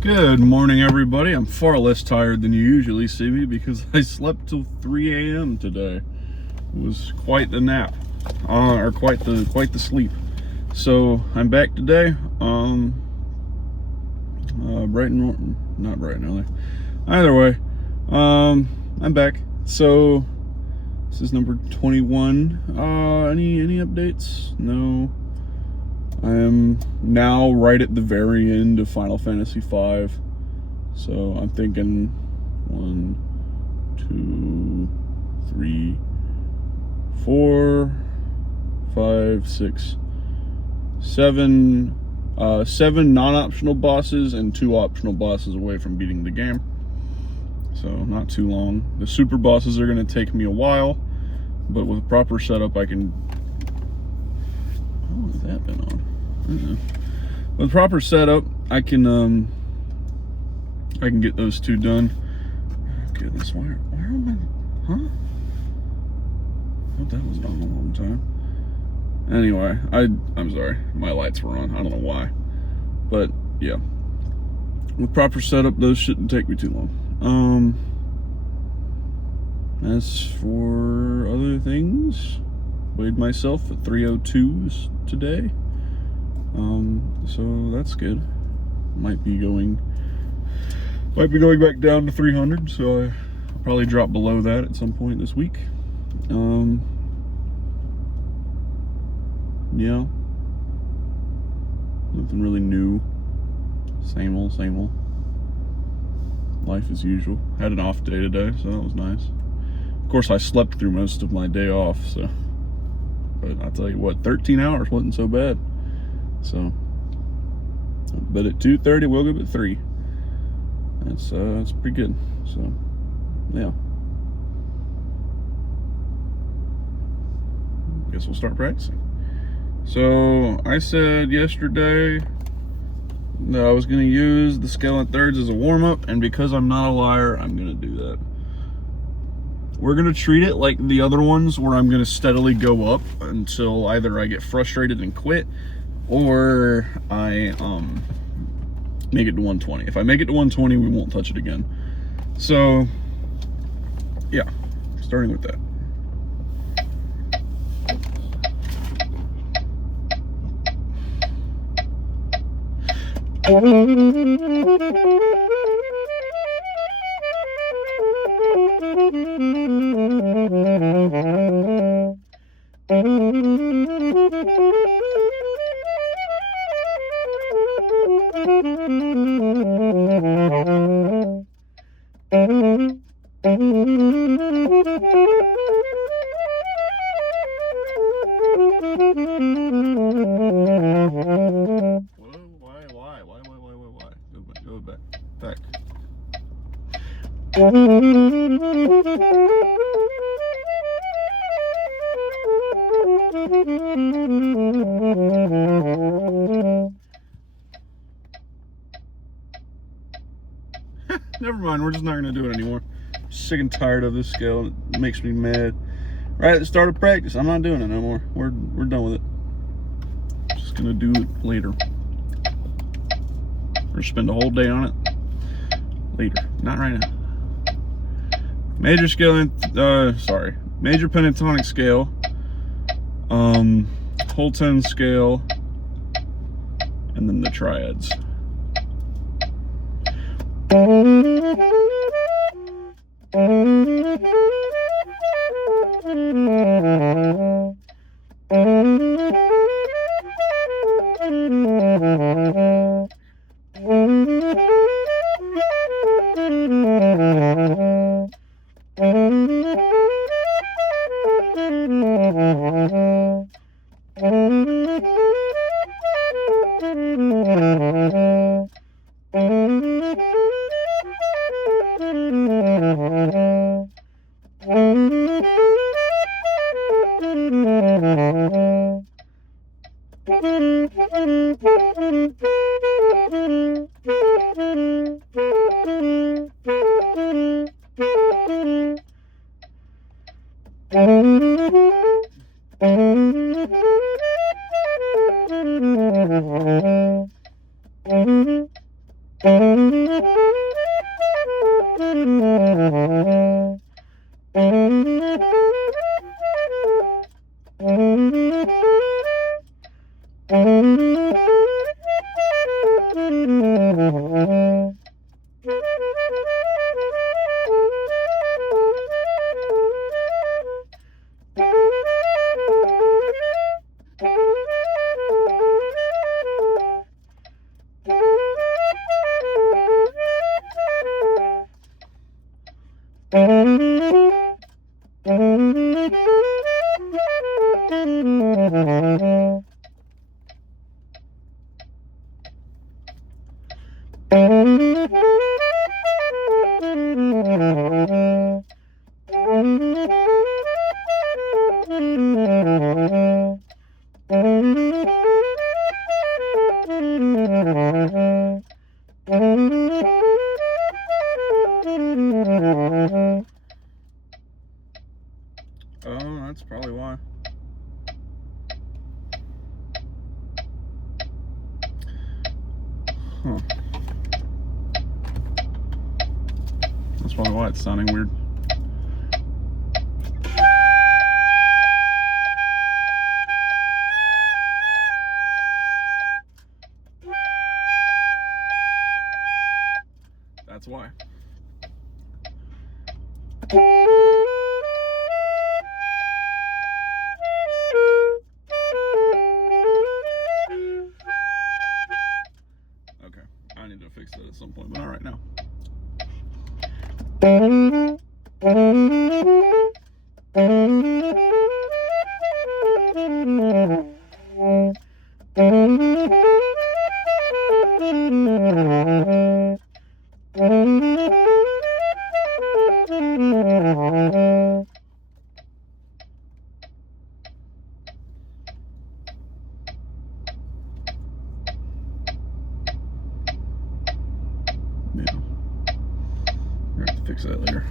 Good morning, everybody. I'm far less tired than you usually see me because I slept till 3 a.m. today. It was quite the nap, or quite the sleep. So I'm back today. Bright and not bright and early. Either way, I'm back. So this is number 21. Any updates? No. I am now right at the very end of Final Fantasy V. So I'm thinking 1, 2, 3, 4, 5, 6, 7, 7 non-optional bosses and 2 optional bosses away from beating the game. So not too long. The super bosses are going to take me a while, but with a proper setup I can... How long has that been on? I don't know. With proper setup, I can get those 2 done. Oh, goodness, where am I? Huh? I thought that was on a long time. Anyway, I'm sorry, my lights were on. I don't know why, but yeah. With proper setup, those shouldn't take me too long. As for other things, weighed myself at 302s today. So that's good. Might be going back down to 300, so I'll probably drop below that at some point this week. Yeah. Nothing really new. Same old, same old. Life as usual. Had an off day today, so that was nice. Of course, I slept through most of my day off, so. But I'll tell you what, 13 hours wasn't so bad. So, but at 2:30, woke up at 3. That's pretty good. So, yeah. Guess we'll start practicing. So, I said yesterday that I was going to use the scale in thirds as a warm-up, and because I'm not a liar, I'm going to do that. We're going to treat it like the other ones, where I'm going to steadily go up until either I get frustrated and quit, or I make it to 120. If I make it to 120, we won't touch it again. So, yeah, starting with that. Go back. Never mind, we're just not gonna do it anymore. I'm sick and tired of this scale. It makes me mad. Right at the start of practice, I'm not doing it no more. We're done with it. Just gonna do it later. Or spend a whole day on it later, not right now. Major scale, major pentatonic scale, whole 10 scale, and then the triads. Oh, that's probably why. Huh. That's probably why it's sounding weird. That's why. Okay, I need to fix that at some point, but not right now. Yeah, we're gonna have to fix that later.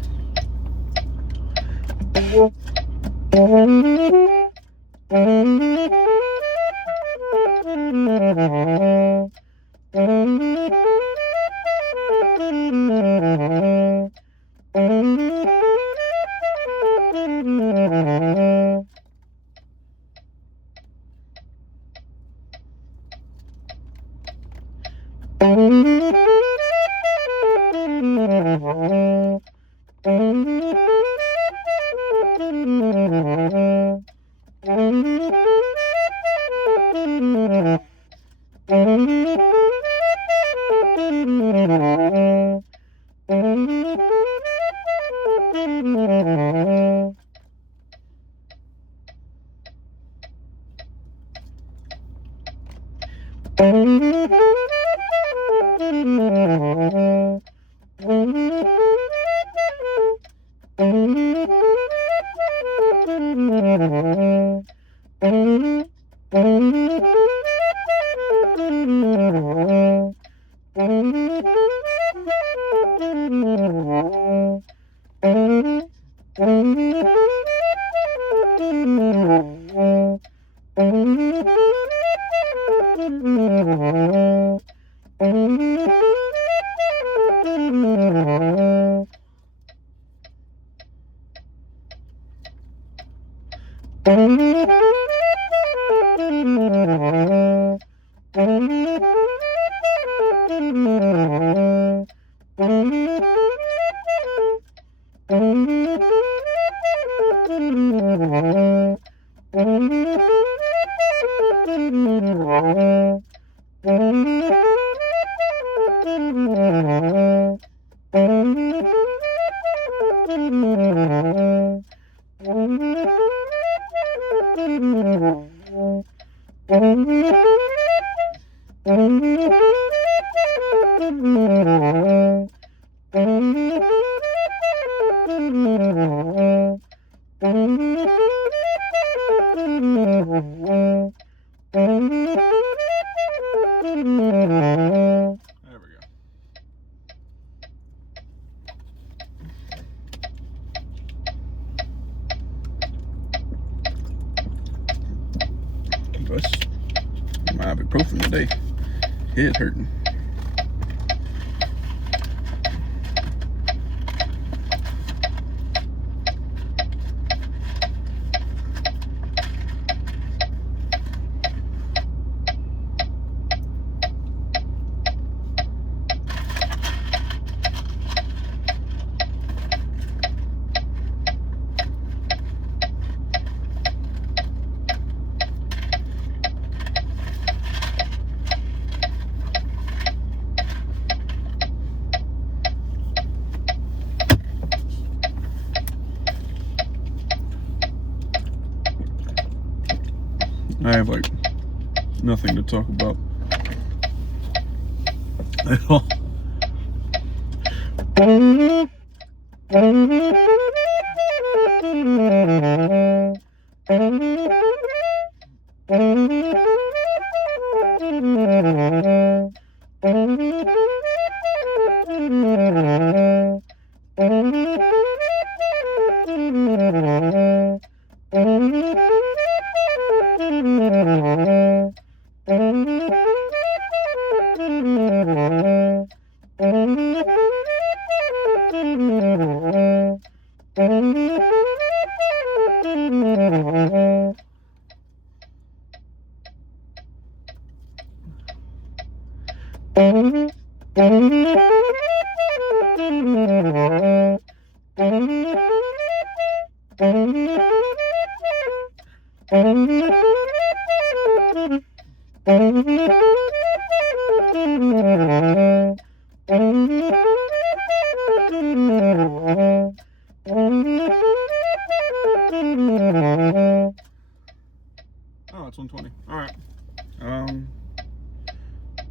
My ibuprofen today. Head hurting. I have like nothing to talk about at all. Oh, it's 120. All right.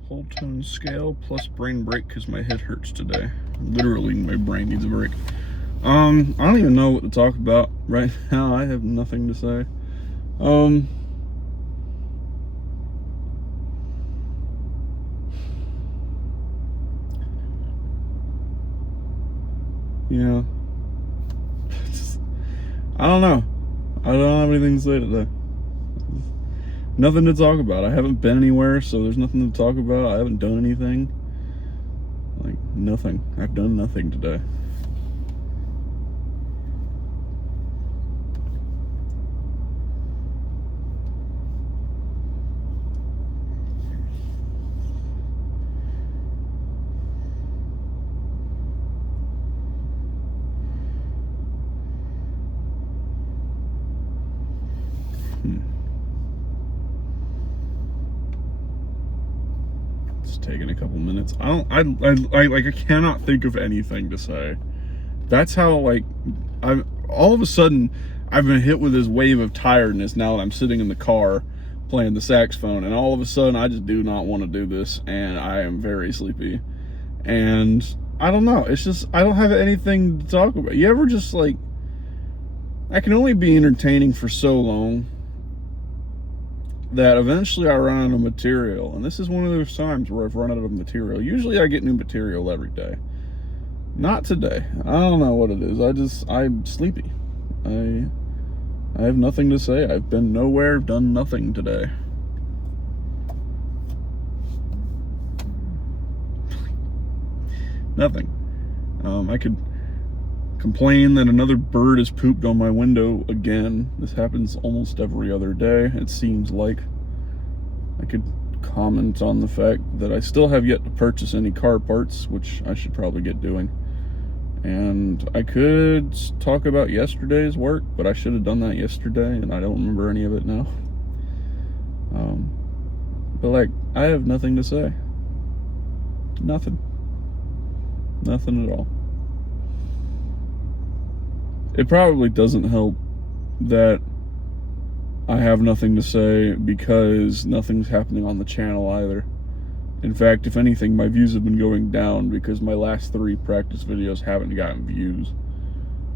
Whole tone scale plus brain break because my head hurts today. Literally, my brain needs a break. I don't even know what to talk about right now. I have nothing to say. Yeah. I don't know. I don't have anything to say today. Nothing to talk about. I haven't been anywhere, so there's nothing to talk about. I haven't done anything. Like, nothing. I've done nothing today. It's taking a couple minutes. I cannot think of anything to say. That's how, like, all of a sudden I've been hit with this wave of tiredness now that I'm sitting in the car playing the saxophone, and all of a sudden I just do not want to do this, and I am very sleepy. And I don't know, it's just, I don't have anything to talk about. You ever just, like, I can only be entertaining for so long that eventually I run out of material, and this is one of those times where I've run out of material. Usually I get new material every day. Not today. I don't know what it is. I'm sleepy. I have nothing to say. I've been nowhere, done nothing today. Nothing. I could complain that another bird has pooped on my window again. This happens almost every other day, it seems like. I could comment on the fact that I still have yet to purchase any car parts, which I should probably get doing. And I could talk about yesterday's work, but I should have done that yesterday, and I don't remember any of it now. But, like, I have nothing to say. Nothing. Nothing at all. It probably doesn't help that I have nothing to say because nothing's happening on the channel either. In fact, if anything, my views have been going down because my last 3 practice videos haven't gotten views.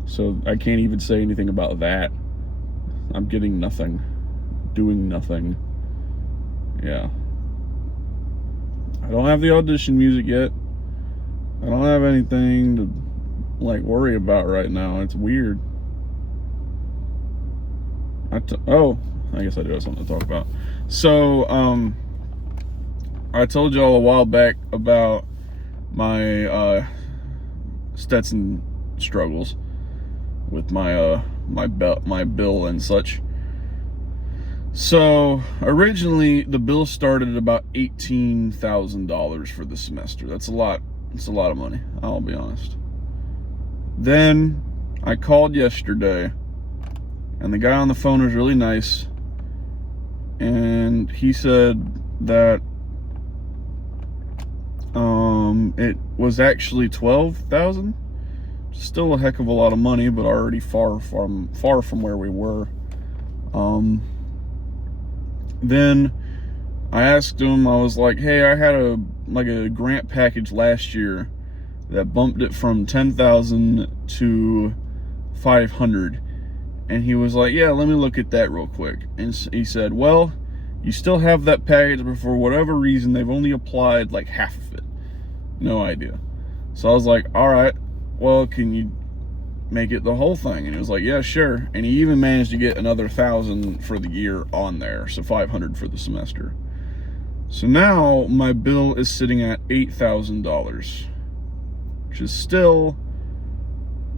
So I can't even say anything about that. I'm getting nothing. Doing nothing. Yeah. I don't have the audition music yet. I don't have anything to, like, worry about right now. It's weird. Oh, I guess I do have something to talk about. So, I told y'all a while back about my Stetson struggles with my my bill and such. So originally the bill started at about $18,000 for the semester. That's a lot. It's a lot of money, I'll be honest. Then I called yesterday, and the guy on the phone was really nice, and he said that it was actually $12,000. Still a heck of a lot of money, but already far from where we were. Then I asked him, I was like, hey, I had a grant package last year that bumped it from 10,000 to 500. And he was like, yeah, let me look at that real quick. And he said, well, you still have that package, but for whatever reason, they've only applied like half of it. No idea. So I was like, all right, well, can you make it the whole thing? And he was like, yeah, sure. And he even managed to get another 1,000 for the year on there, so 500 for the semester. So now my bill is sitting at $8,000, which is still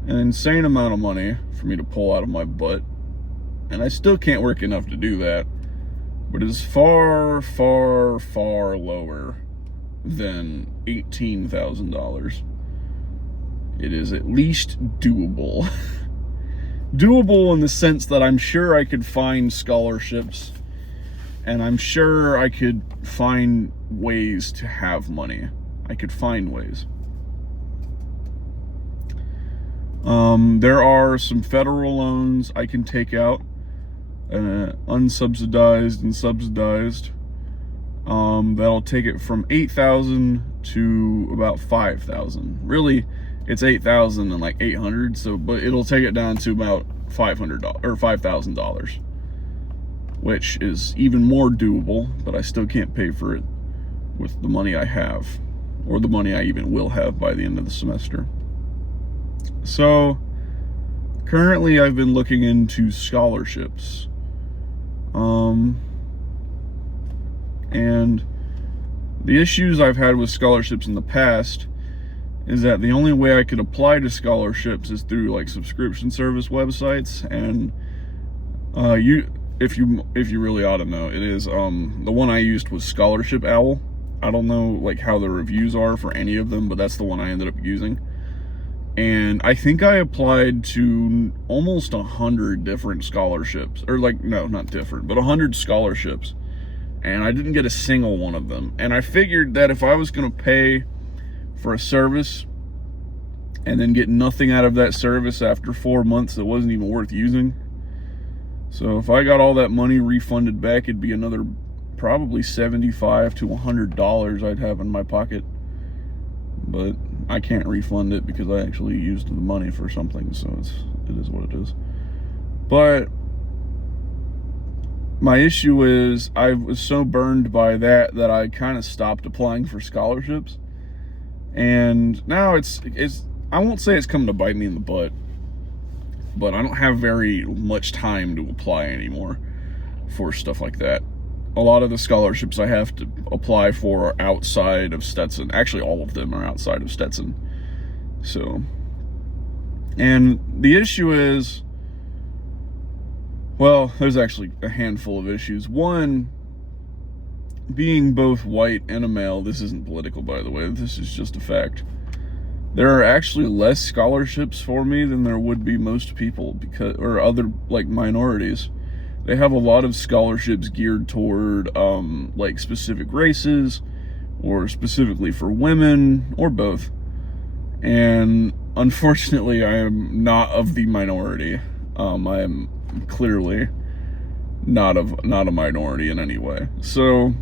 an insane amount of money for me to pull out of my butt. And I still can't work enough to do that, but it is far, far, far lower than $18,000. It is at least doable. Doable in the sense that I'm sure I could find scholarships, and I'm sure I could find ways to have money. I could find ways. There are some federal loans I can take out, unsubsidized and subsidized. That'll take it from 8,000 to about 5,000. Really, it's 8,000 and like 800. So, but it'll take it down to about $500 or $5,000, which is even more doable. But I still can't pay for it with the money I have, or the money I even will have by the end of the semester. So, currently, I've been looking into scholarships. And the issues I've had with scholarships in the past is that the only way I could apply to scholarships is through like subscription service websites. And if you really ought to know, it is the one I used was Scholarship Owl. I don't know like how the reviews are for any of them, but that's the one I ended up using. And I think I applied to almost 100 different scholarships, or like, no, not different, but 100 scholarships. And I didn't get a single one of them. And I figured that if I was going to pay for a service and then get nothing out of that service after 4 months, it wasn't even worth using. So if I got all that money refunded back, it'd be another probably $75 to $100 I'd have in my pocket. But I can't refund it because I actually used the money for something, so it is what it is. But my issue is I was so burned by that I kind of stopped applying for scholarships. And now it's I won't say it's come to bite me in the butt, but I don't have very much time to apply anymore for stuff like that. A lot of the scholarships I have to apply for are outside of Stetson. Actually, all of them are outside of Stetson. So, and the issue is, well, there's actually a handful of issues. One, being both white and a male, this isn't political, by the way, this is just a fact. There are actually less scholarships for me than there would be most people, because, or other like minorities. They have a lot of scholarships geared toward like specific races, or specifically for women, or both. And unfortunately, I am not of the minority. I am clearly not a minority in any way. So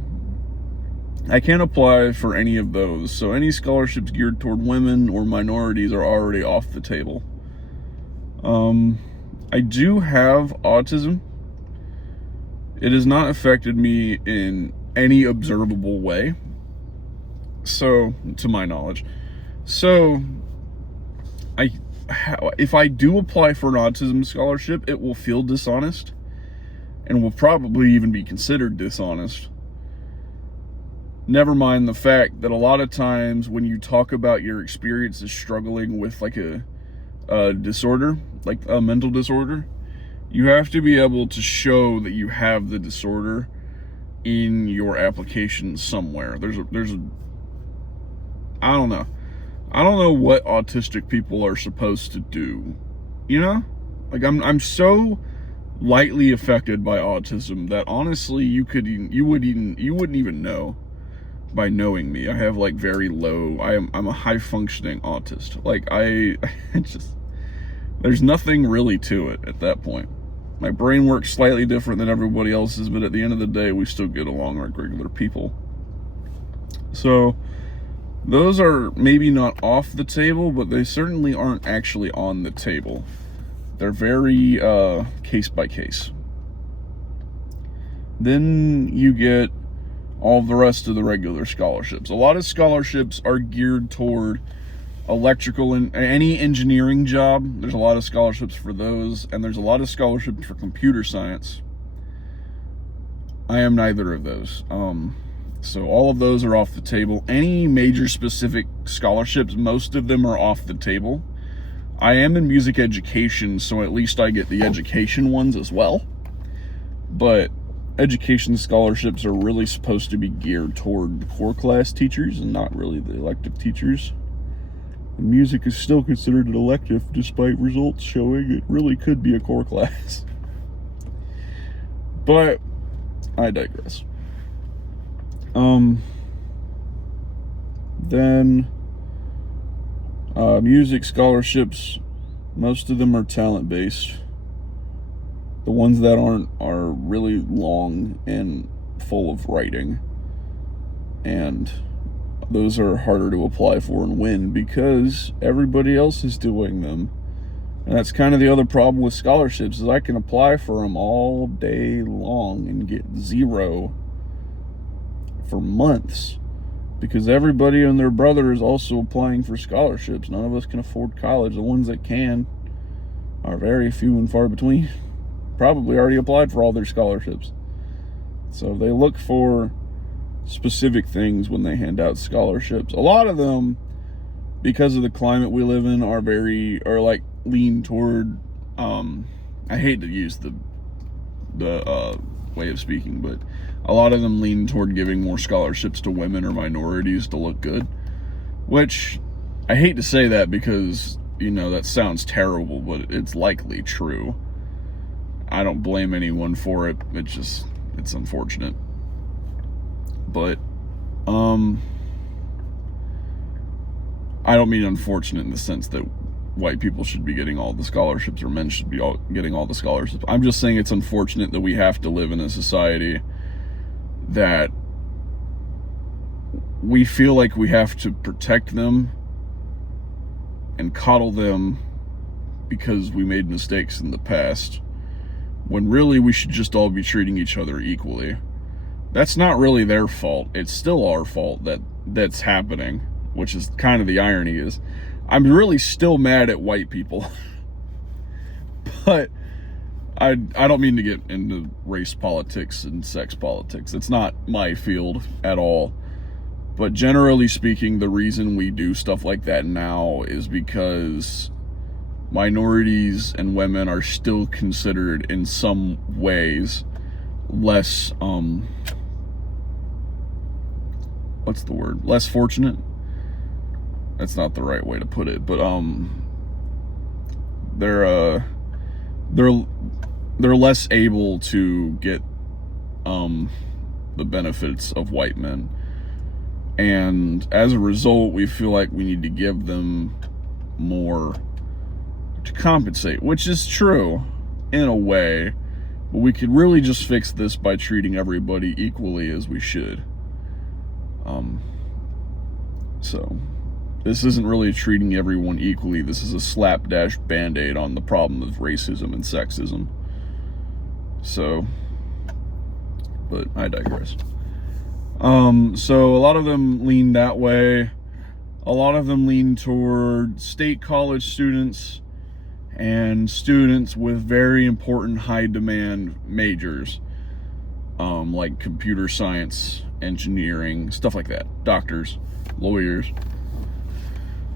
I can't apply for any of those. So any scholarships geared toward women or minorities are already off the table. I do have autism. It has not affected me in any observable way, so, to my knowledge. So, if I do apply for an autism scholarship, it will feel dishonest, and will probably even be considered dishonest. Never mind the fact that a lot of times when you talk about your experiences struggling with like a disorder, like a mental disorder, you have to be able to show that you have the disorder in your application somewhere. There's a I don't know what autistic people are supposed to do. You know? Like I'm so lightly affected by autism that honestly you wouldn't even know by knowing me. I have like very low, I'm a high functioning autist. Like I just, there's nothing really to it at that point. My brain works slightly different than everybody else's, but at the end of the day, we still get along like regular people. So those are maybe not off the table, but they certainly aren't actually on the table. They're very case by case. Then you get all the rest of the regular scholarships. A lot of scholarships are geared toward electrical and any engineering job. There's a lot of scholarships for those, and there's a lot of scholarships for computer science. I am neither of those. So all of those are off the table. Any major specific scholarships, most of them are off the table. I am in music education, so at least I get the education ones as well. But education scholarships are really supposed to be geared toward the core class teachers and not really the elective teachers. And music is still considered an elective despite results showing it really could be a core class. But I digress. Then music scholarships, most of them are talent-based. The ones that aren't are really long and full of writing, and those are harder to apply for and win because everybody else is doing them. And that's kind of the other problem with scholarships, is I can apply for them all day long and get zero for months because everybody and their brother is also applying for scholarships. None of us can afford college. The ones that can are very few and far between. Probably already applied for all their scholarships. So they look for specific things when they hand out scholarships. A lot of them, because of the climate we live in, are like lean toward I hate to use the way of speaking, but a lot of them lean toward giving more scholarships to women or minorities to look good, which I hate to say that because, you know, that sounds terrible, but it's likely true. I don't blame anyone for it. It's unfortunate. But I don't mean unfortunate in the sense that white people should be getting all the scholarships or men should be getting all the scholarships. I'm just saying it's unfortunate that we have to live in a society that we feel like we have to protect them and coddle them because we made mistakes in the past, when really we should just all be treating each other equally. That's not really their fault. It's still our fault that's happening, which is kind of the irony is I'm really still mad at white people. But I don't mean to get into race politics and sex politics. It's not my field at all. But generally speaking, the reason we do stuff like that now is because minorities and women are still considered in some ways less, what's the word? Less fortunate? That's not the right way to put it, but they're less able to get the benefits of white men. And as a result, we feel like we need to give them more to compensate, which is true in a way, but we could really just fix this by treating everybody equally as we should. So this isn't really treating everyone equally. This is a slapdash band-aid on the problem of racism and sexism. So, but I digress. So a lot of them lean that way. A lot of them lean toward state college students and students with very important high demand majors, like computer science, engineering, stuff like that, doctors, lawyers.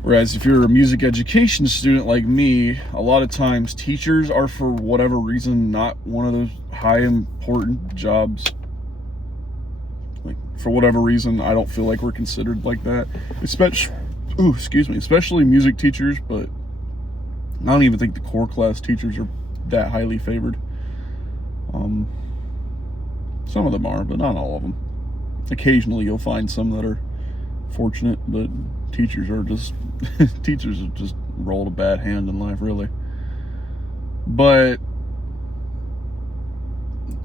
Whereas if you're a music education student like me, a lot of times teachers are, for whatever reason, not one of those high important jobs. Like, for whatever reason, I don't feel like we're considered like that. Especially music teachers, but I don't even think the core class teachers are that highly favored. Some of them are, but not all of them. Occasionally you'll find some that are fortunate, but teachers have just rolled a bad hand in life, really. But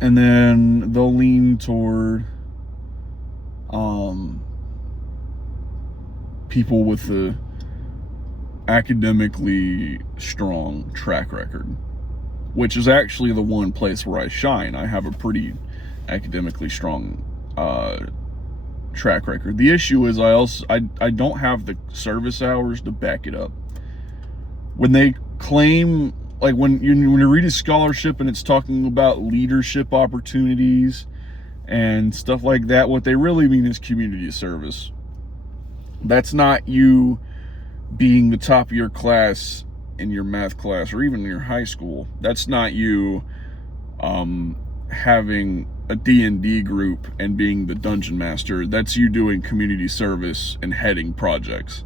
And then they'll lean toward people with the academically strong track record, which is actually the one place where I shine. I have a pretty academically strong track record. The issue is I don't have the service hours to back it up. When they claim, like when you read a scholarship and it's talking about leadership opportunities and stuff like that, what they really mean is community service. That's not you being the top of your class in your math class or even in your high school. That's not you having a D&D group and being the dungeon master. That's you doing community service and heading projects,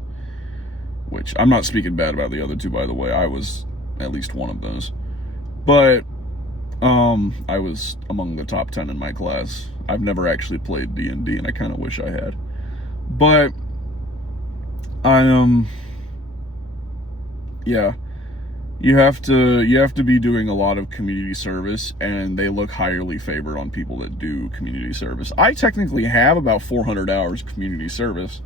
which I'm not speaking bad about the other two, by the way. I was at least one of those, but I was among the top 10 in my class. I've never actually played D&D, and I kind of wish I had, but yeah, you have to be doing a lot of community service, and they look highly favored on people that do community service. I technically have about 400 hours of community service,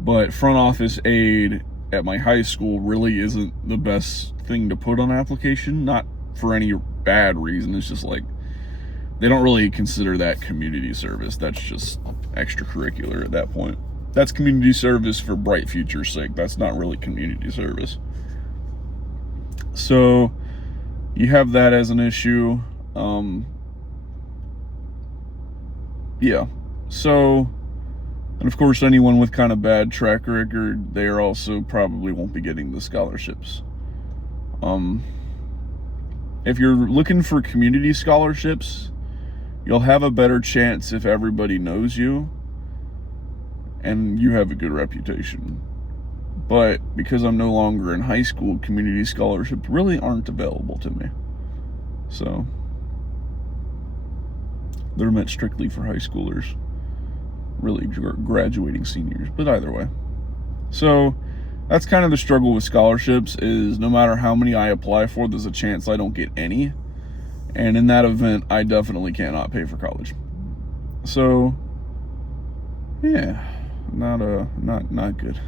but front office aide at my high school really isn't the best thing to put on an application, not for any bad reason. It's just like they don't really consider that community service. That's just extracurricular at that point. That's community service for bright future's sake. That's not really community service. So you have that as an issue. Yeah. So, and of course, anyone with kind of bad track record, they are also probably won't be getting the scholarships. If you're looking for community scholarships, you'll have a better chance if everybody knows you and you have a good reputation. But because I'm no longer in high school, community scholarships really aren't available to me. So they're meant strictly for high schoolers, really graduating seniors, but either way. So that's kind of the struggle with scholarships, is no matter how many I apply for, there's a chance I don't get any. And in that event, I definitely cannot pay for college. So yeah, not good.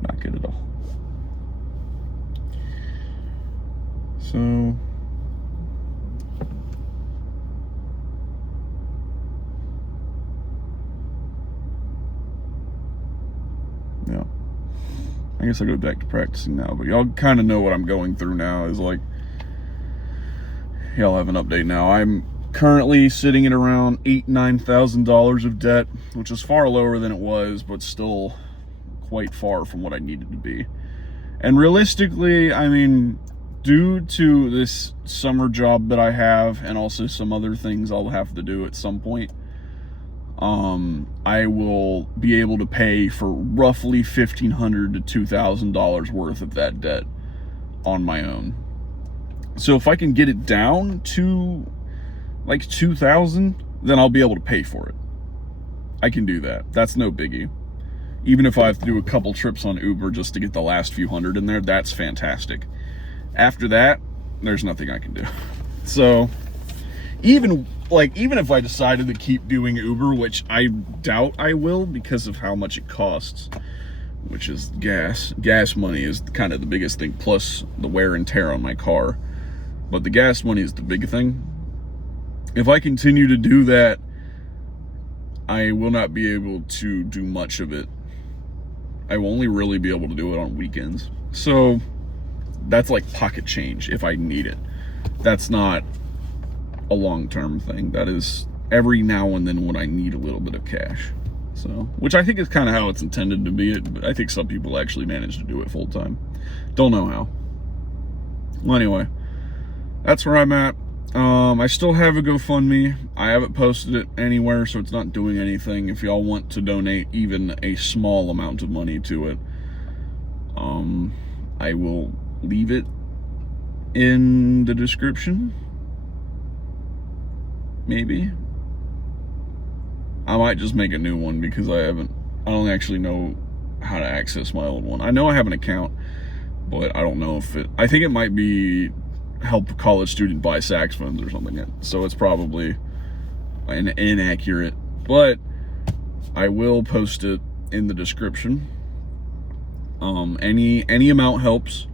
Not good at all. So yeah, I guess I'll go back to practicing now, but y'all kind of know what I'm going through now. Is like, y'all have an update now. I'm currently sitting at around $8,000-9,000 of debt, which is far lower than it was, but still quite far from what I needed to be. And realistically, I mean, due to this summer job that I have and also some other things I'll have to do at some point, I will be able to pay for roughly $1,500 to $2,000 worth of that debt on my own. So if I can get it down to like $2,000, then I'll be able to pay for it. I can do that. That's no biggie. Even if I have to do a couple trips on Uber just to get the last few hundred in there, that's fantastic. After that, there's nothing I can do. So even if I decided to keep doing Uber, which I doubt I will because of how much it costs, which is gas. Gas money is kind of the biggest thing, plus the wear and tear on my car. But the gas money is the big thing. If I continue to do that, I will not be able to do much of it. I will only really be able to do it on weekends. So that's like pocket change if I need it. That's not a long-term thing. That is every now and then when I need a little bit of cash. So, which I think is kind of how it's intended to be. But I think some people actually manage to do it full time. Don't know how. Well, anyway, that's where I'm at. I still have a GoFundMe. I haven't posted it anywhere, so it's not doing anything. If y'all want to donate even a small amount of money to it, I will leave it in the description. Maybe. I might just make a new one because I don't actually know how to access my old one. I know I have an account, but I don't know if I think it might be help a college student buy saxophones or something. So it's probably inaccurate, but I will post it in the description. Any amount helps.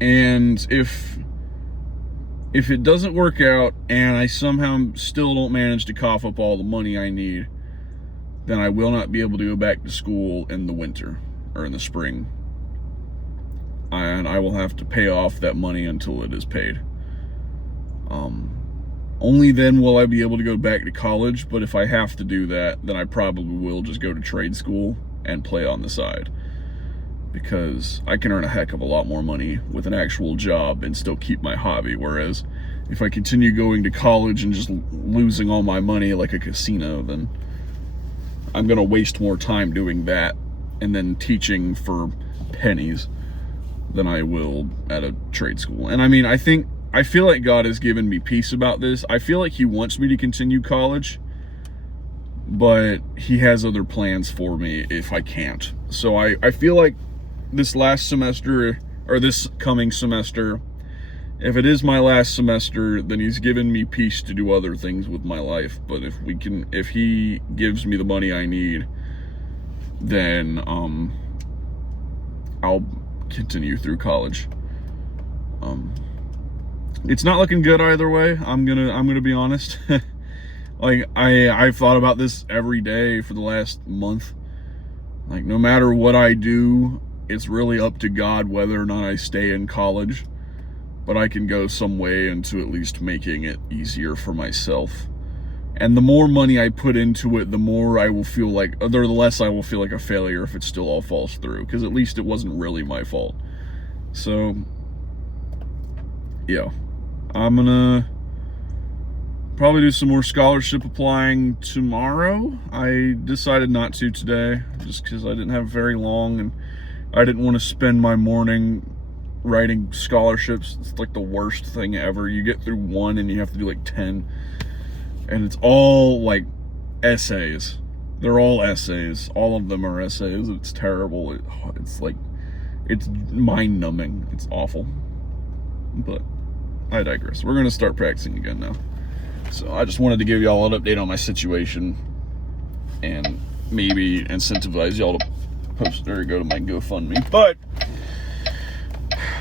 And if it doesn't work out and I somehow still don't manage to cough up all the money I need, then I will not be able to go back to school in the winter or in the spring. And I will have to pay off that money until it is paid. Only then will I be able to go back to college, but if I have to do that, then I probably will just go to trade school and play on the side. Because I can earn a heck of a lot more money with an actual job and still keep my hobby. Whereas if I continue going to college and just losing all my money like a casino, then I'm gonna waste more time doing that and then teaching for pennies than I will at a trade school. And I mean, I feel like God has given me peace about this. I feel like he wants me to continue college, but he has other plans for me if I can't. So I feel like this last semester, or this coming semester, if it is my last semester, then he's given me peace to do other things with my life. But if he gives me the money I need, then I'll continue through college. It's not looking good either way. I'm gonna be honest. Like I've thought about this every day for the last month. Like no matter what I do, it's really up to God whether or not I stay in college. But I can go some way into at least making it easier for myself. And the more money I put into it, the more I will feel like, or the less I will feel like a failure if it still all falls through. Because at least it wasn't really my fault. So, yeah. I'm gonna probably do some more scholarship applying tomorrow. I decided not to today, just because I didn't have very long, and I didn't want to spend my morning writing scholarships. It's like the worst thing ever. You get through one and you have to do like 10. And it's all like essays. They're all essays. All of them are essays. It's terrible. It's like, it's mind-numbing. It's awful. But I digress. We're going to start practicing again now. So I just wanted to give y'all an update on my situation and maybe incentivize y'all to post or go to my GoFundMe. But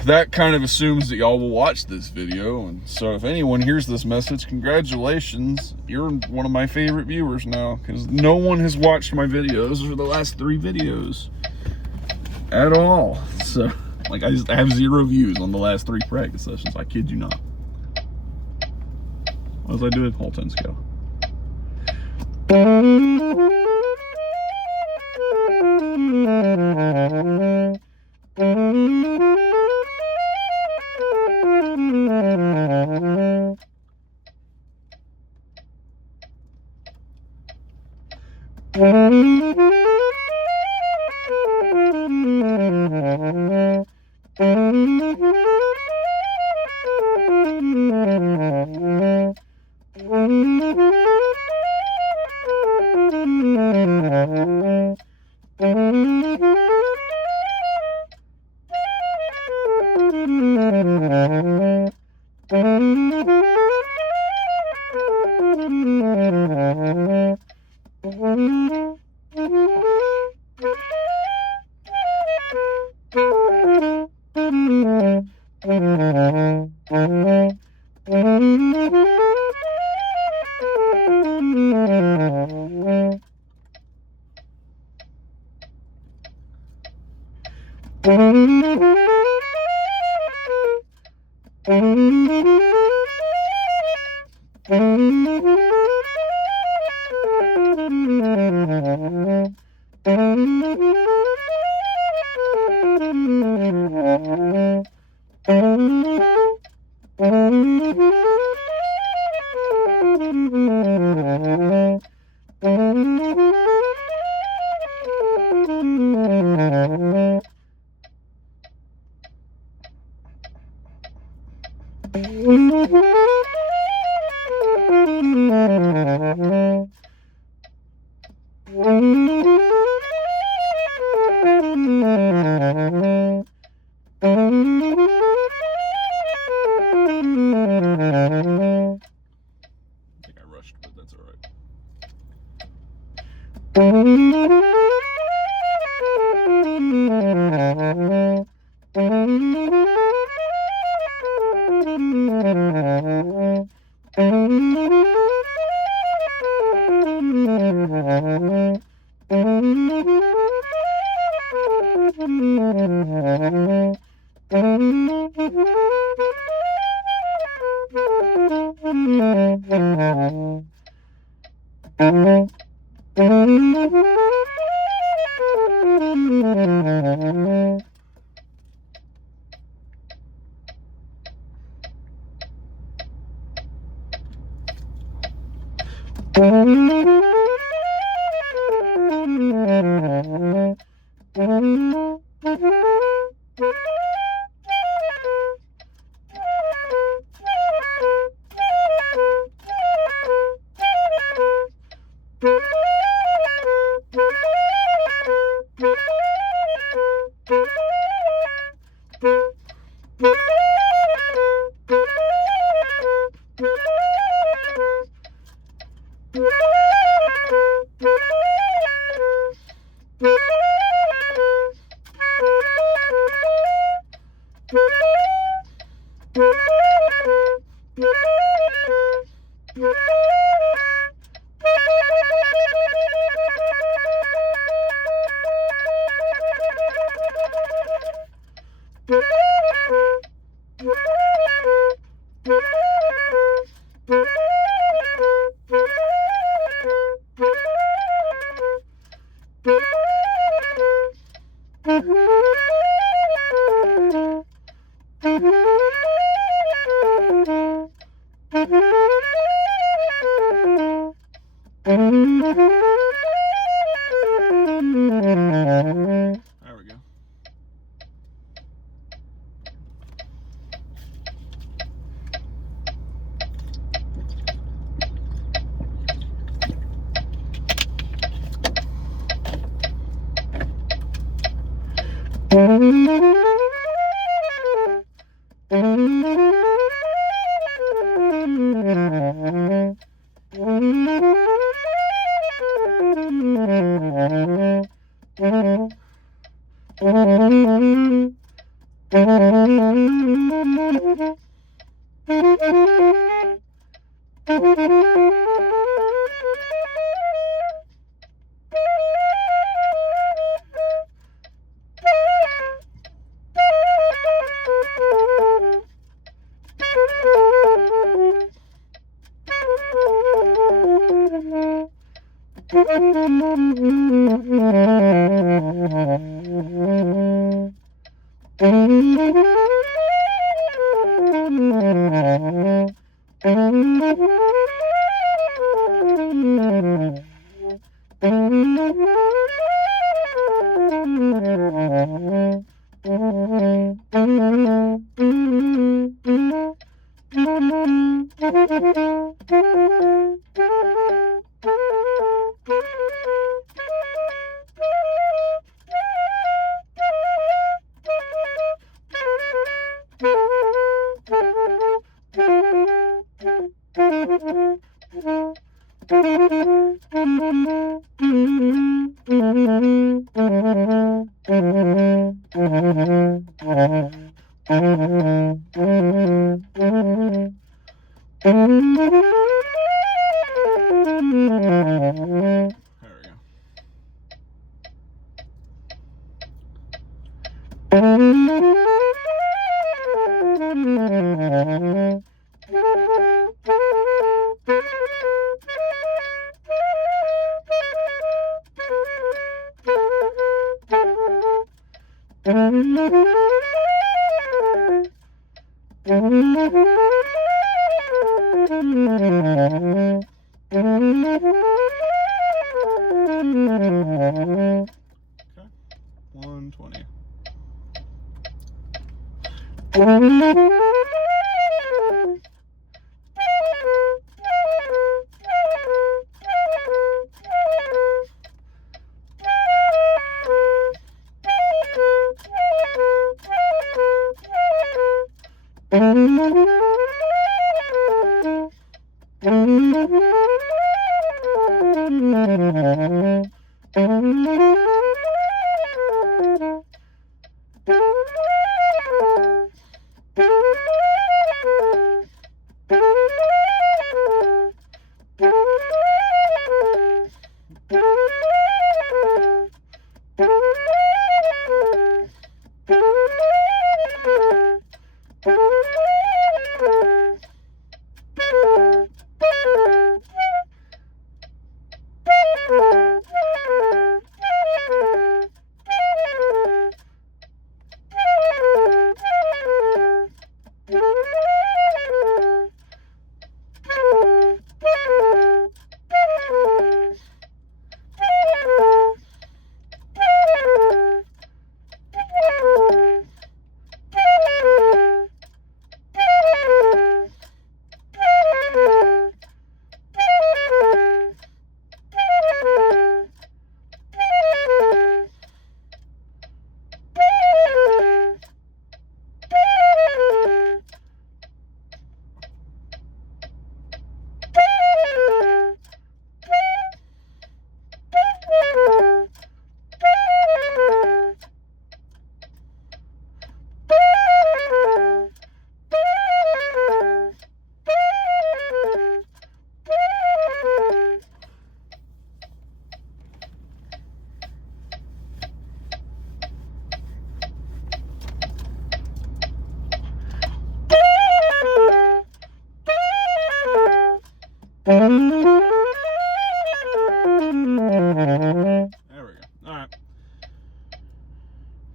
that kind of assumes that y'all will watch this video. And so if anyone hears this message, congratulations. You're one of my favorite viewers now, because no one has watched my videos for the last 3 videos at all. So like I have 0 views on the last 3 practice sessions. I kid you not. What was I doing? Whole 10 scale.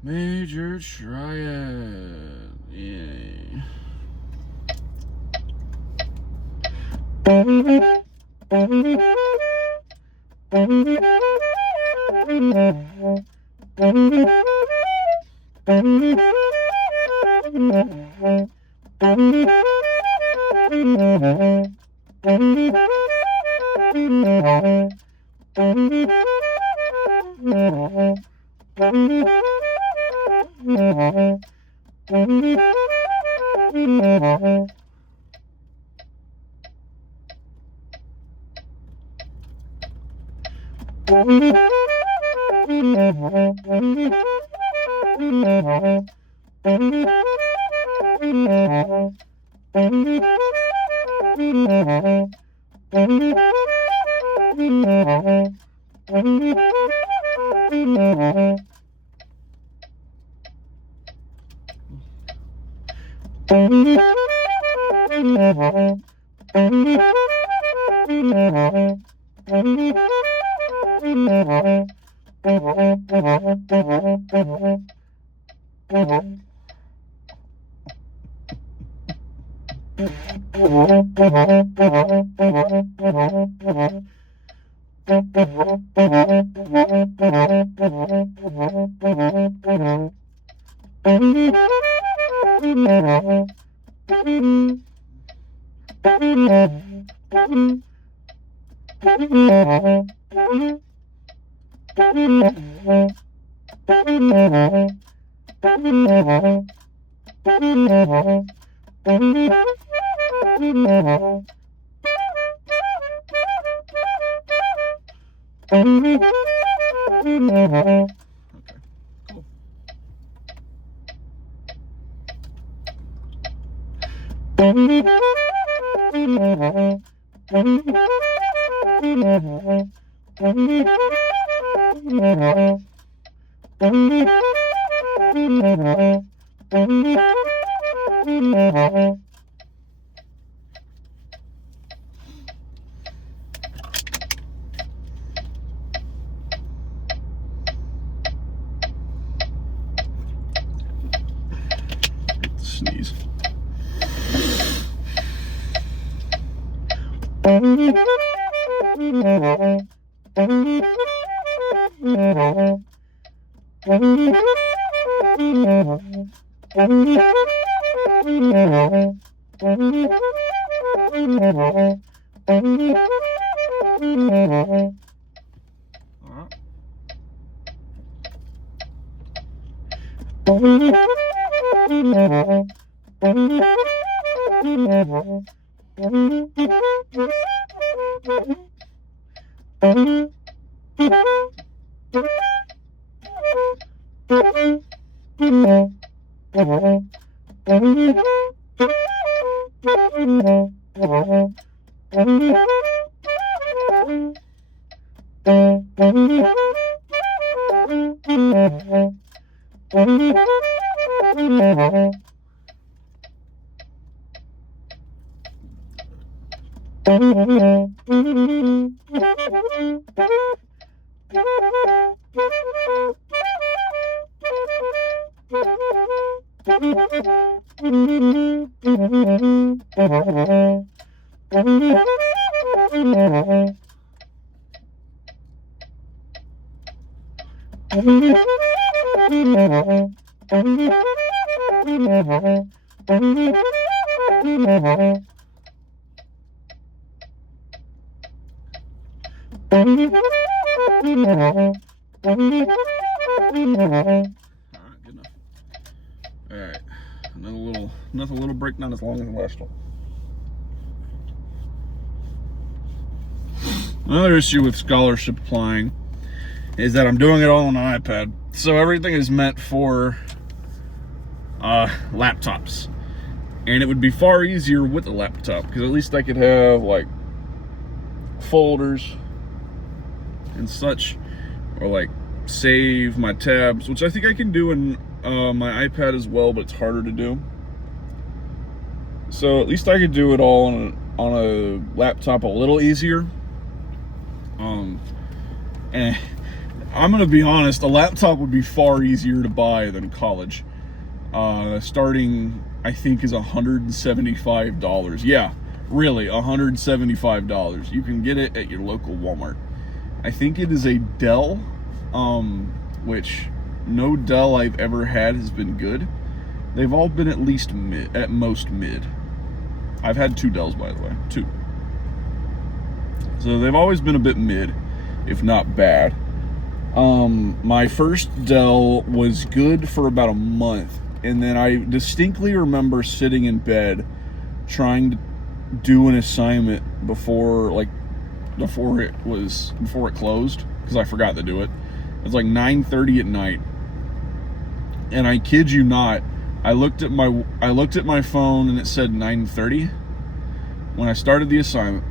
Major triad. Yay. Sneeze. Alright, another little break, not as long as the last one. Another issue with scholarship applying is that I'm doing it all on an iPad. So everything is meant for laptops. And it would be far easier with a laptop, because at least I could have like folders and such, or like save my tabs, which I think I can do in my iPad as well, but it's harder to do. So at least I could do it all on a laptop a little easier. And I'm gonna be honest, a laptop would be far easier to buy than college. Starting, I think, is $175. Yeah, really, $175. You can get it at your local Walmart. I think it is a Dell, which no Dell I've ever had has been good. They've all been at least mid, at most mid. I've had 2 Dells, by the way, 2. So they've always been a bit mid, if not bad. My first Dell was good for about a month, and then I distinctly remember sitting in bed trying to do an assignment before it closed, because I forgot to do it. It was like 9:30 at night, and I kid you not, I looked at my phone and it said 9:30 when I started the assignment,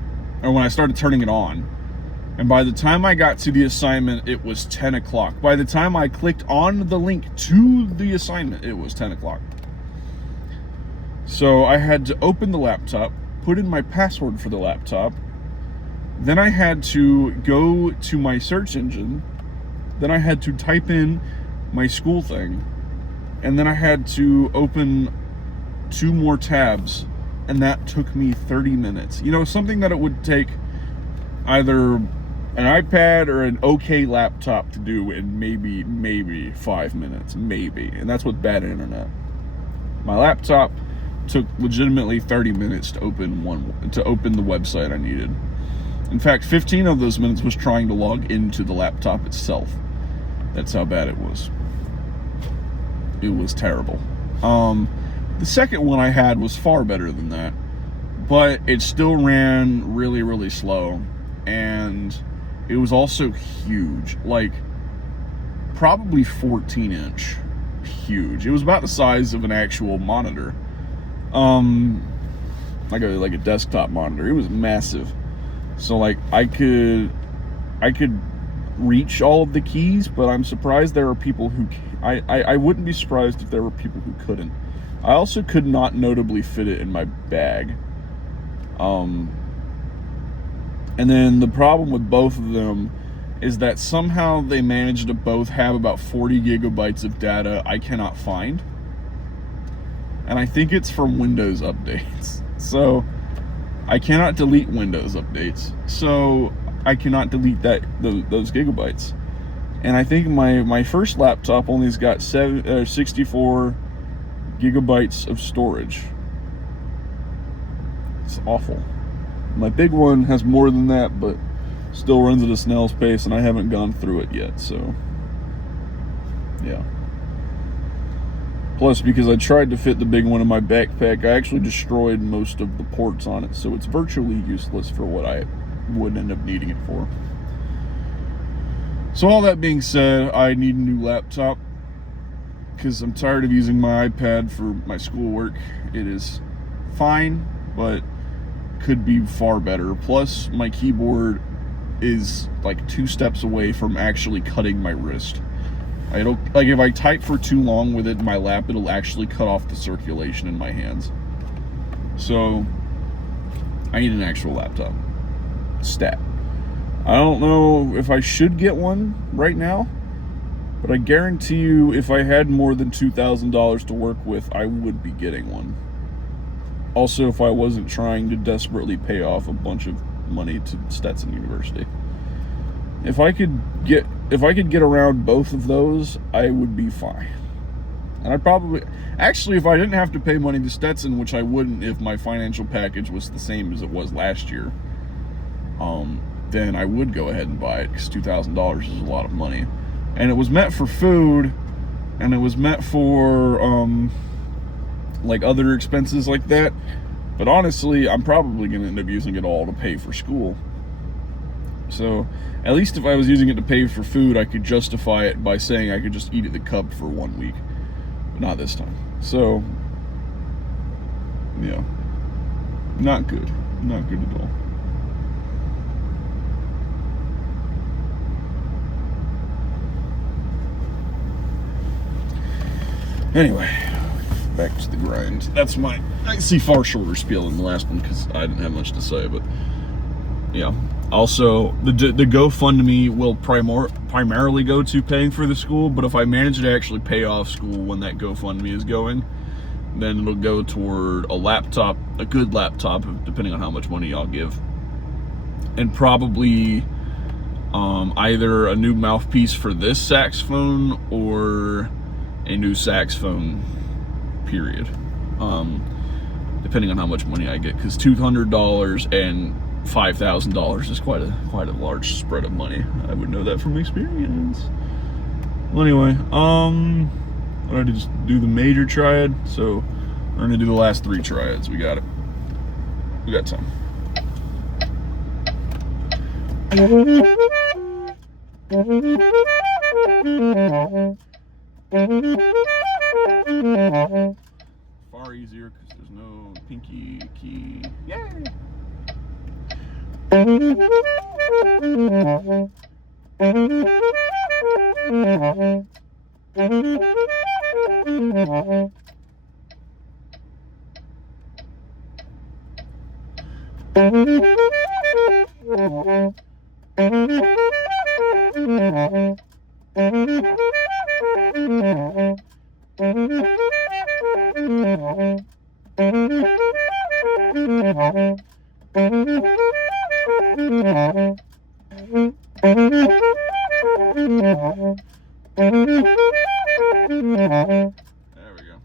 or when I started turning it on. And by the time I got to the assignment, it was 10 o'clock. By the time I clicked on the link to the assignment, it was 10 o'clock. So I had to open the laptop, put in my password for the laptop, then I had to go to my search engine, then I had to type in my school thing, and then I had to open 2 more tabs, and that took me 30 minutes. You know, something that it would take either an iPad or an okay laptop to do in maybe 5 minutes, maybe. And that's with bad internet. My laptop took legitimately 30 minutes to open the website I needed. In fact, 15 of those minutes was trying to log into the laptop itself. That's how bad it was. It was terrible. The second one I had was far better than that, but it still ran really, really slow. And it was also huge, like probably 14-inch, huge. It was about the size of an actual monitor, like a desktop monitor. It was massive. So like I could reach all of the keys, but I'm surprised there are people who I wouldn't be surprised if there were people who couldn't. I also could not notably fit it in my bag. And then the problem with both of them is that somehow they managed to both have about 40 gigabytes of data I cannot find. And I think it's from Windows updates. So I cannot delete Windows updates. So I cannot delete those gigabytes. And I think my first laptop only has got 64 gigabytes of storage. It's awful. My big one has more than that, but still runs at a snail's pace, and I haven't gone through it yet, so yeah. Plus, because I tried to fit the big one in my backpack, I actually destroyed most of the ports on it, so it's virtually useless for what I would end up needing it for. So all that being said, I need a new laptop, because I'm tired of using my iPad for my schoolwork. It is fine, but could be far better. Plus, my keyboard is like 2 steps away from actually cutting my wrist. I don't like, if I type for too long with it in my lap, it'll actually cut off the circulation in my hands. So I need an actual laptop. Stat. I don't know if I should get one right now, but I guarantee you if I had more than $2,000 to work with, I would be getting one. Also, if I wasn't trying to desperately pay off a bunch of money to Stetson University. If I could get around both of those, I would be fine. And I probably, actually, if I didn't have to pay money to Stetson, which I wouldn't if my financial package was the same as it was last year, then I would go ahead and buy it, because $2,000 is a lot of money. And it was meant for food, and it was meant for like other expenses like that. But honestly, I'm probably going to end up using it all to pay for school. So at least if I was using it to pay for food, I could justify it by saying I could just eat at the Cub for 1 week. But not this time. So yeah, not good. Not good at all. Anyway, back to the grind. That's my, I see, far shorter spiel than the last one because I didn't have much to say, but yeah. Also, the GoFundMe will primarily go to paying for the school, but if I manage to actually pay off school when that GoFundMe is going, then it'll go toward a laptop, a good laptop, depending on how much money I'll give, and probably either a new mouthpiece for this saxophone or a new saxophone, period, depending on how much money I get, because $200 and $5,000 is quite a large spread of money. I would know that from experience. Well, anyway, I'm gonna just do the major triad. So we're gonna do the last 3 triads. We got it. We got time. Far easier because there's no pinky key. Yay! There we go.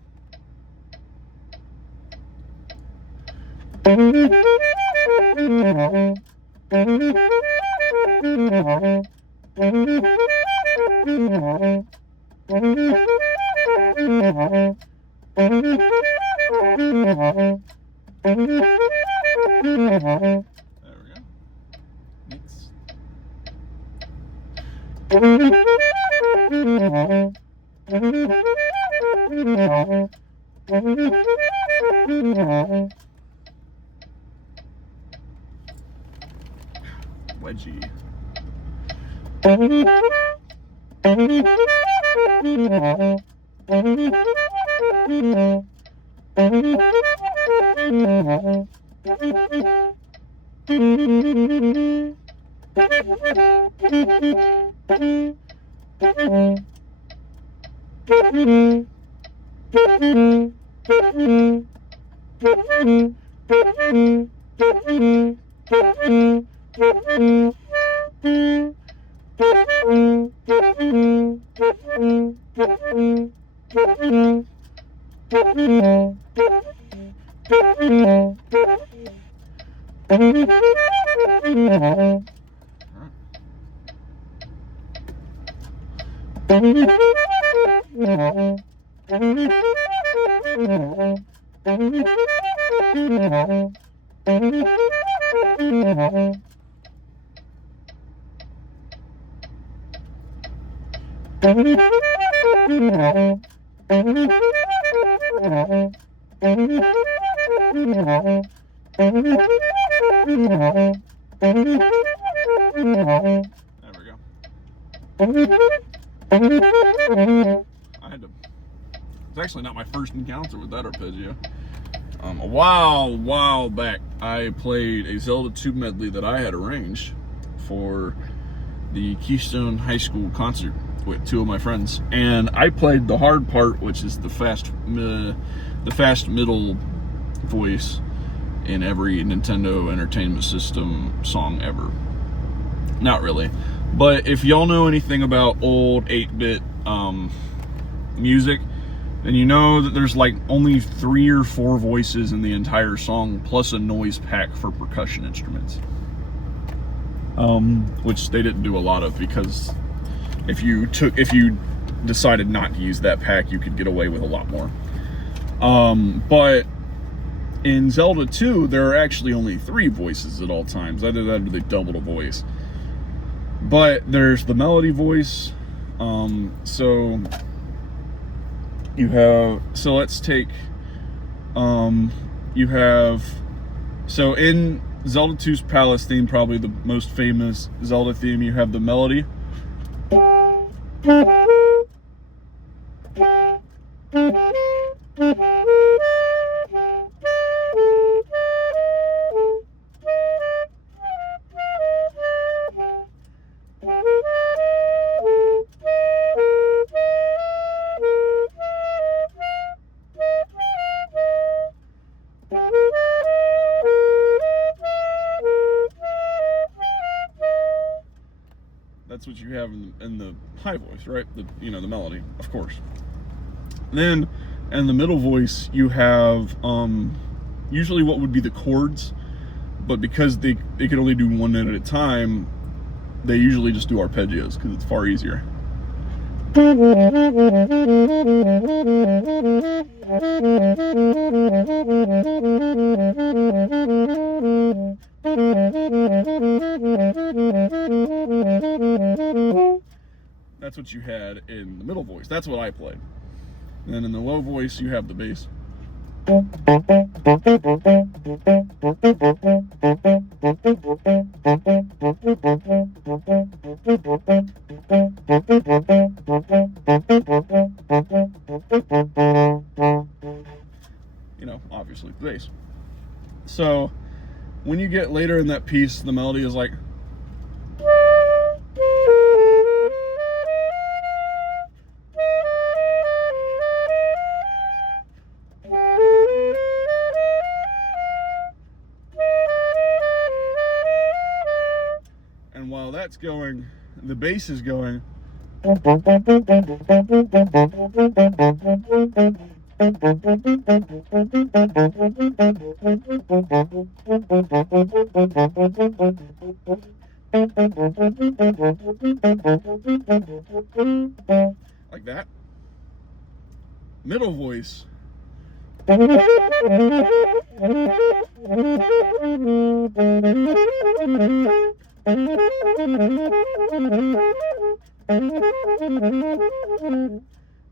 Next. Wedgie. It's actually not my first encounter with that arpeggio. A while back, I played a Zelda 2 medley that I had arranged for the Keystone High School concert with 2 of my friends, and I played the hard part, which is the fast middle voice in every Nintendo Entertainment System song ever. Not really, but if y'all know anything about old 8-bit music, then you know that there's like only 3 or 4 voices in the entire song, plus a noise pack for percussion instruments. Which they didn't do a lot of, because if you decided not to use that pack, you could get away with a lot more. But in Zelda 2, there are actually only 3 voices at all times. Either that or they doubled a voice. But there's the melody voice. So you have, so let's take, you have, so in Zelda 2's Palace theme, probably the most famous Zelda theme, you have the melody. That's what you have in the high voice, right? The melody, of course. Then, in the middle voice, you have usually what would be the chords, but because they can only do 1 note at a time, they usually just do arpeggios because it's far easier. That's what you had in the middle voice. That's what I played. And then in the low voice, you have the bass. You know, obviously the bass. So when you get later in that piece, the melody is like, and while that's going, the bass is going. Like that. Middle voice. And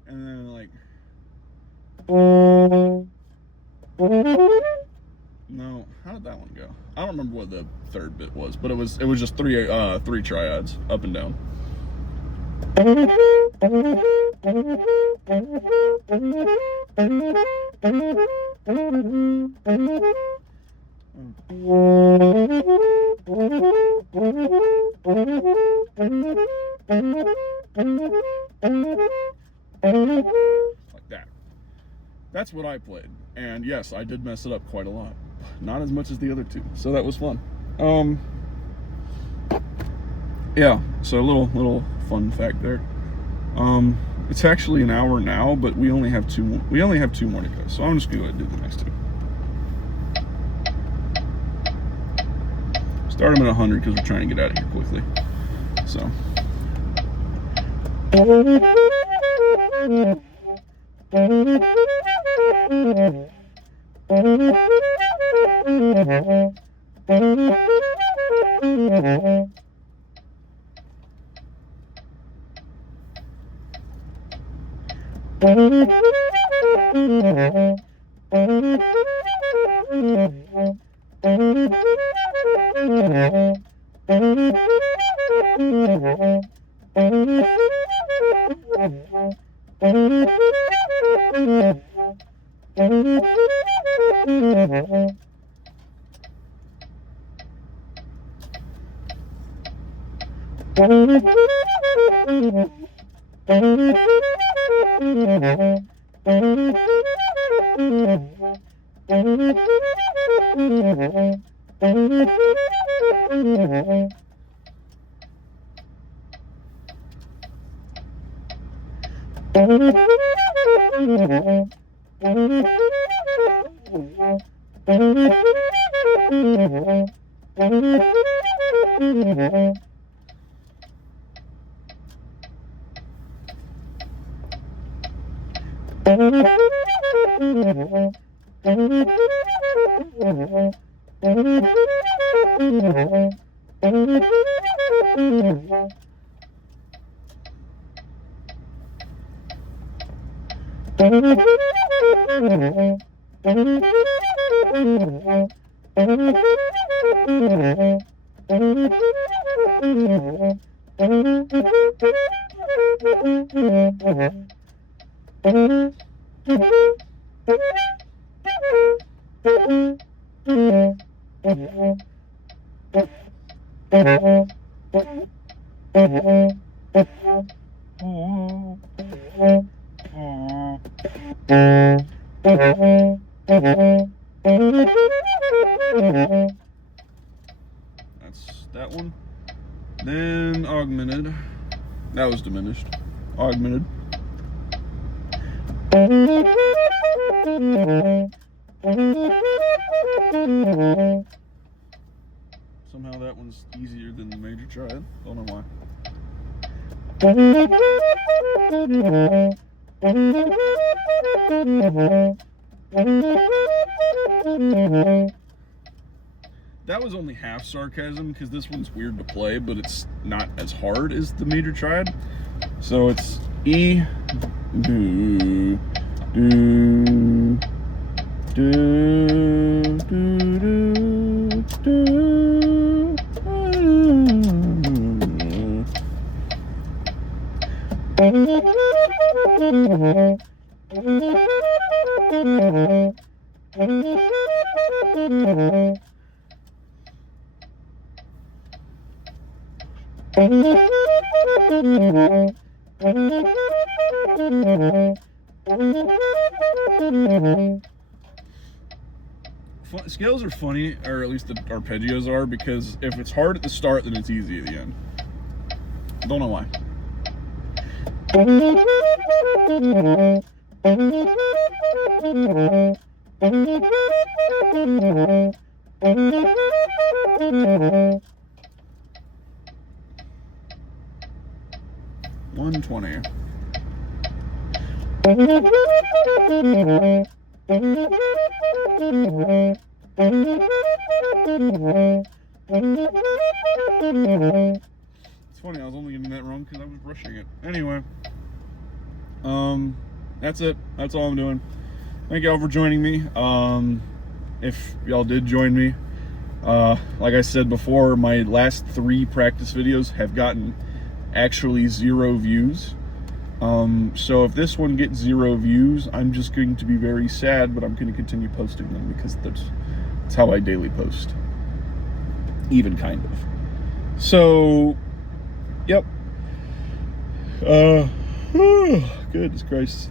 then like, no, how did that one go? I don't remember what the third bit was, but it was just three triads up and down. Like that. That's what I played. And yes, I did mess it up quite a lot. Not as much as the other two. So that was fun. Yeah, so a little fun fact there. It's actually an hour now, but we only have two more. We only have two more to go. So I'm just gonna go ahead and do the next two. Start them at 100 because we're trying to get out of here quickly. So. That's that one. Then augmented. That was diminished. Augmented. Somehow that one's easier than the major triad. Don't know why. That was only half sarcasm because this one's weird to play, but it's not as hard as the major triad. So it's E, do, do, do, do, do, do, Scales are funny, or at least the arpeggios are, because if it's hard at the start, then it's easy at the end. Don't know why. $120. It's funny, I was only getting that wrong because I was rushing it. Anyway, that's it. That's all I'm doing. Thank y'all for joining me. If y'all did join me, like I said before, my last 3 practice videos have gotten actually 0 views. So if this one gets 0 views, I'm just going to be very sad, but I'm going to continue posting them because that's how I daily post. Even kind of. So, yep. Goodness Christ.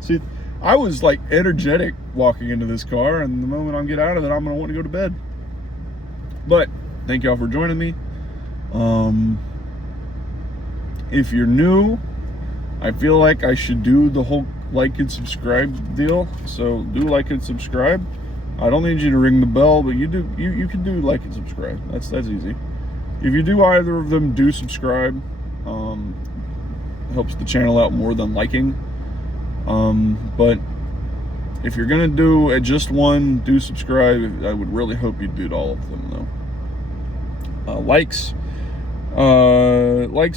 See, I was like energetic walking into this car, and the moment I get out of it, I'm going to want to go to bed. But thank y'all for joining me. If you're new, I feel like I should do the whole like and subscribe deal. So do like and subscribe. I don't need you to ring the bell, but you can do like and subscribe. That's easy. If you do either of them, do subscribe. Helps the channel out more than liking. But if you're gonna do just one, do subscribe. I would really hope you did all of them though. Likes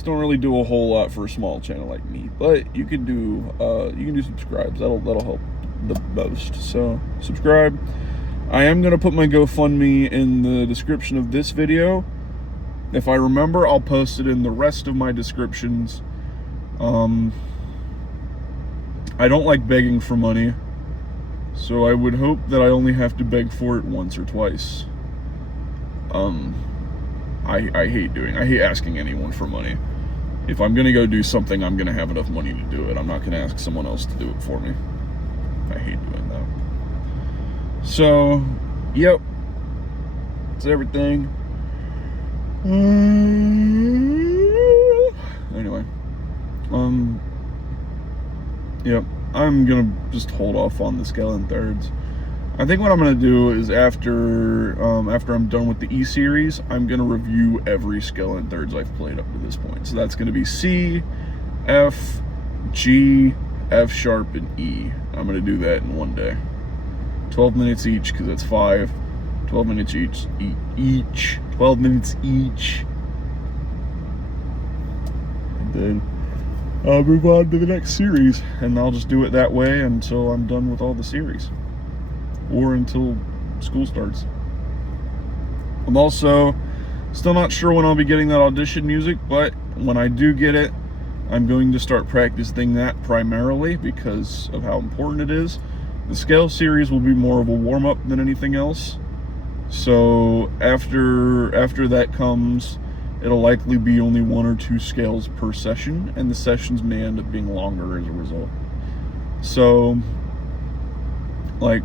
don't really do a whole lot for a small channel like me, but you can do subscribes. That'll help the most. So subscribe. I am gonna put my GoFundMe in the description of this video. If I remember, I'll post it in the rest of my descriptions. I don't like begging for money, so I would hope that I only have to beg for it once or twice. I hate asking anyone for money. If I'm gonna go do something, I'm gonna have enough money to do it. I'm not gonna ask someone else to do it for me. I hate doing that. So, yep. That's everything. Anyway. Yep. I'm gonna just hold off on the skeleton thirds. I think what I'm gonna do is after I'm done with the E series, I'm gonna review every skeleton thirds I've played up to this point. So that's gonna be C, F, G, F sharp, and E. I'm gonna do that in one day. 12 minutes each, because that's 5. 12 minutes each. 12 minutes each. And then I'll move on to the next series, and I'll just do it that way until I'm done with all the series. Or until school starts. I'm also still not sure when I'll be getting that audition music, but when I do get it, I'm going to start practicing that primarily because of how important it is. The scale series will be more of a warm-up than anything else. So after that comes, it'll likely be only 1 or 2 scales per session, and the sessions may end up being longer as a result. So, like,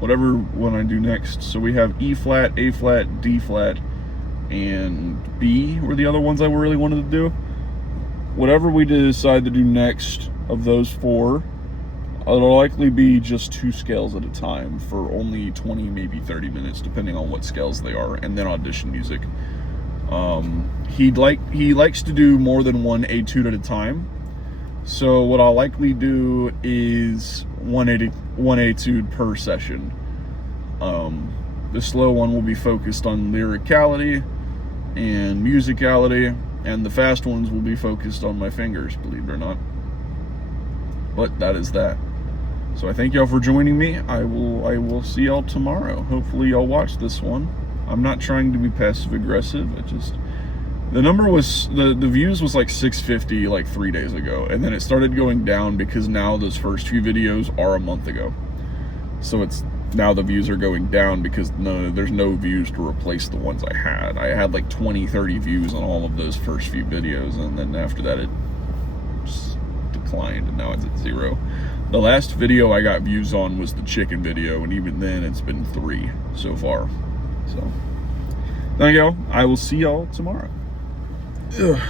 whatever one I do next. So we have E flat, A flat, D flat, and B were the other ones I really wanted to do. Whatever we decide to do next of those 4, it'll likely be just 2 scales at a time for only 20, maybe 30 minutes, depending on what scales they are, and then audition music. He likes to do more than one etude at a time. So what I'll likely do is one etude per session. The slow one will be focused on lyricality and musicality, and the fast ones will be focused on my fingers, believe it or not. But that is that. So I thank y'all for joining me. I will see y'all tomorrow. Hopefully y'all watch this one. I'm not trying to be passive aggressive. The number was, the views was like 650 like 3 days ago, and then it started going down because now those first few videos are a month ago. So now the views are going down because there's no views to replace the ones I had. I had like 20, 30 views on all of those first few videos, and then after that it just declined, and now it's at 0. The last video I got views on was the chicken video, and even then it's been 3 so far. So thank y'all. I will see y'all tomorrow. Ugh.